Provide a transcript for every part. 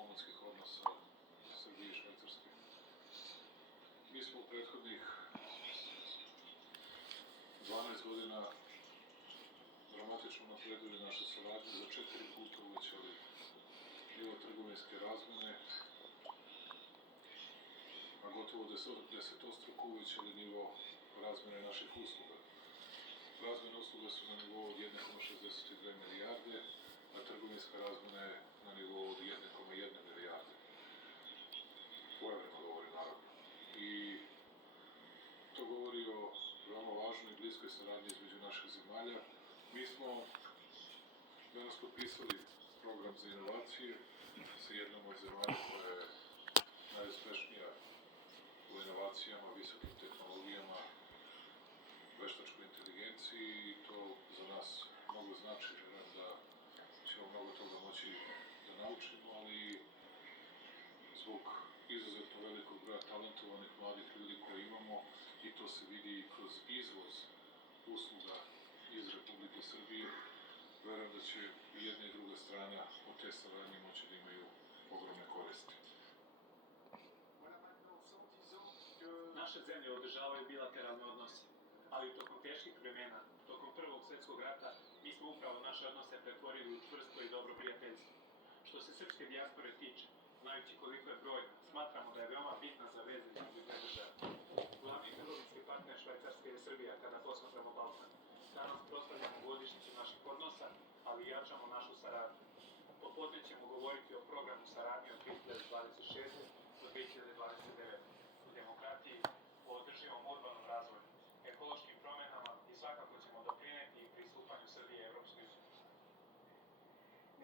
diplomatskih odnosa Srbije i Švajcarske. Mi smo u prethodnih 12 godina dramatično napredili našu saradnju, za 4 puta uvećali nivo trgovinske razmene, a gotovo desetostruko uvećali nivo razmene naših usluga. Razmene usluga su na nivou od 1,62 milijarde, a trgovinska razmena je na nivou od 1,1 milijarde. U evrima govori, naravno. I to govori o veoma važnoj i bliskoj saradnji između naših zemalja. Mi smo danas potpisali program za inovacije sa jednom od zemalja koja je najuspešnija u inovacijama, visokim tehnologijama, veštačkoj inteligenciji i to za nas mnogo znači. Vjerujem da ćemo mnogo toga moći da naučimo, ali zbog izuzetno velikog broja talentovanih mladih ljudi koje imamo, i to se vidi i kroz izvoz usluga iz Republike Srbije, verujem da će i jedna i druga strana od te saradnje moći da imaju ogromne koristi. Naše zemlje održavaju bilateralne odnose, ali tokom teških vremena, tokom Prvog svjetskog rata, mi smo upravo naše odnose pretvorili u čvrsto i dobro prijateljstvo. Što se srpske dijaspore tiče, znajući koliko je brojna, smatramo da je veoma bitna za veze između dve države. Glavni trgovinski partner Švajcarske je Srbija kada posmatramo Balkan. Danas proslavljamo godišnjicu naših odnosa, ali i jačamo našu saradnju. Popodne ćemo govoriti o programu saradnje od 2026. do 2029. u demokratiji, o održivom urbanom razvoju, ekološkim promjenama i svakako ćemo doprineti i pristupanju Srbije Evropskoj uniji.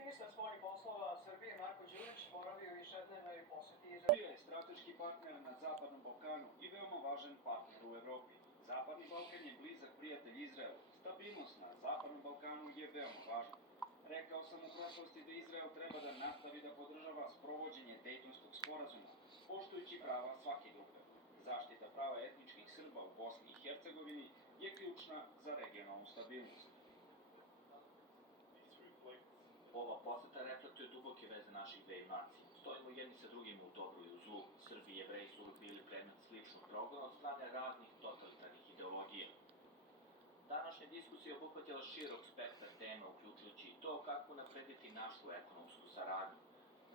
Ministar spoljnih poslova Srbije Marko Đurić boravio u višednevnoj poseti Izraelu. Srbija je strateški partner na Zapadnom Balkanu i veoma važan partner u Evropi. Zapadni Balkan je blizak prijatelj Izraelu. Stabilnost na Zapadnom Balkanu je veoma važna. Rekao sam u prošlosti da Izrael treba da nastavi da podržava sprovođenje Dejtonskog sporazuma, poštujući prava svake grupe. Zaštita prava etničkih Srba u Bosni i Hercegovini je ključna za regionalnu stabilnost. Ova poseta reflektuje duboke veze naših dveju nacija. Stojimo jedni sa drugim u dobru i u zlu. Srbi i Jevreji su uvijek bili predmet sličnog progona od strane raznih totalitarnih ideologija. Današnja diskusija je obuhvatila širok spektar tema, uključujući i to kako naprediti našu ekonomsku saradnju.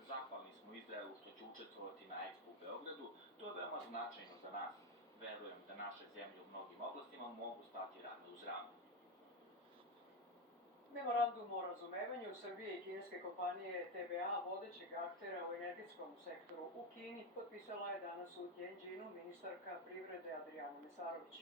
Zahvalni smo Izraelu što će učestvovati na Expo u Beogradu, to je veoma značajno za nas. Verujem da naše zemlje u mnogim oblastima mogu stati rame uz rame. Memorandum o razumevanju Srbije i kineske kompanije TBA, vodećeg aktera u energetskom sektoru u Kini, potpisala je danas u Tianjinu ministarka privrede Adrijana Mesarović.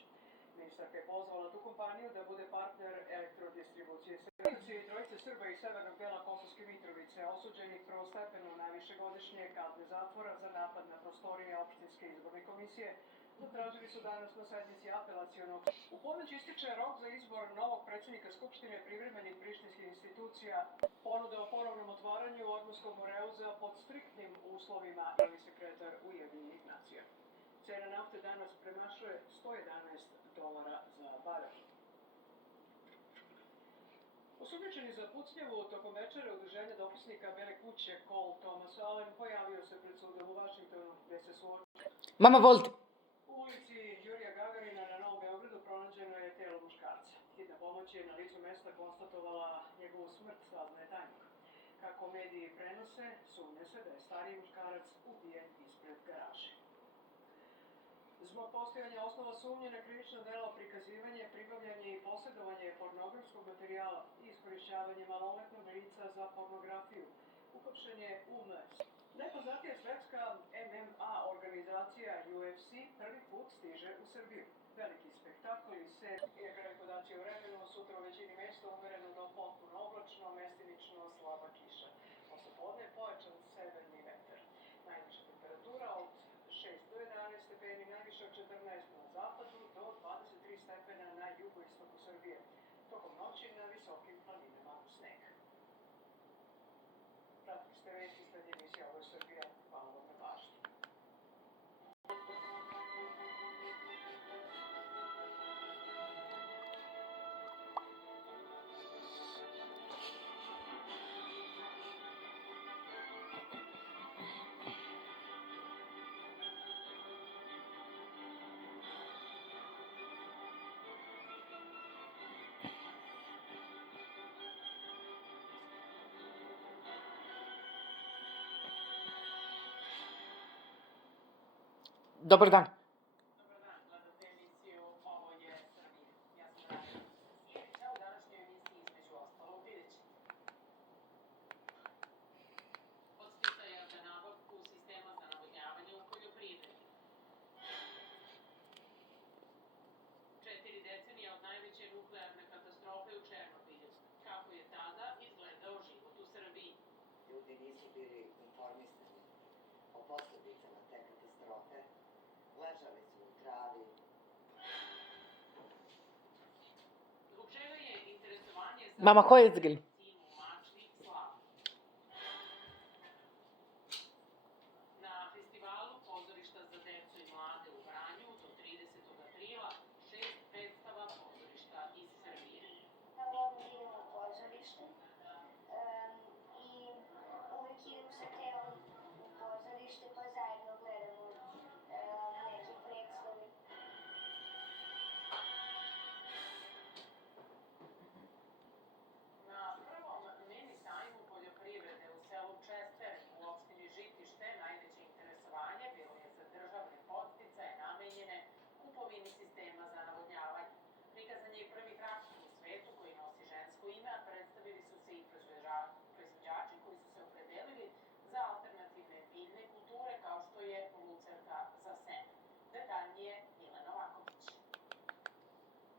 Ministarka je pozvala tu kompaniju da bude partner elektrodistribucije Srbije. Trojice Srba iz severnog dela Kosovske Mitrovice osuđenih prvostepeno na višegodišnje kazne zatvora za napad na prostorije opštinske izborne komisije zatražili su danas na sednici apelacionog. U ponoć ističe rok za izbor novog predsjednika Skupštine privremenih prištinskih institucija. Ponuda o ponovnom otvaranju Ormoskog Moreuza pod striktnim uslovima, ili sekretar Ujedinjenih nacija. Cena nafte danas premašuje $111 za barel. Osumnjičeni za pucnjavu tokom večere udruženja dopisnika Bele kuće Cole Thomas Allen pojavio se pred sudom u Vašingtonu, gde se suočio. Mama, volite. U ulici Đurija Gagarina na Novom Beogradu pronađeno je telo muškarca. Hitna pomoć je na licu mesta konstatovala njegovu smrt, saznaje tajnik. Kako mediji prenose, sumnja se da je stariji muškarac ubijen ispred garaže. Zbog postojanja osnova sumnje na krivično delo prikazivanje, pribavljanje i posjedovanje pornografskog materijala i iskorišćavanje maloletnog lica za pornografiju, uhapšen je UMS. Najpoznatija svetska MMA organizacija UFC prvi put stiže u Srbiju. Veliki spektakl iz serije podaci o vremenu, sutra u većini mjesta umereno do potpuno oblačno, mestimično slaba kiša. Posle podne je pojačan severni vetar. Najviša temperatura od 6 do 11 stepeni, najviše od 14 na zapadu do 23 stepena na jugoistoku Srbije. Tokom noći na visokim planinama sneg. Pratili ste vesti sled emisija Ovo je Srbija. Hvala vam na pažnji. Dobar dan. Dobar dan, gledate emisiju Ovo je Srbija. Ja sam Radija Sjevića, u današnjoj emisiji između ostalog vidjet ćete. Od sticaja za nabavku sistema za navodnjavanje u poljoprivredi. 4 decenije od najveće nuklearne katastrofe u Černobilju. Kako je tada izgledao život u Srbiji? Ljudi nisu bili informisani o posledicama te katastrofe. Ležali su u travi. Zbog čega je interesovanje za... Mama, ko je izgil?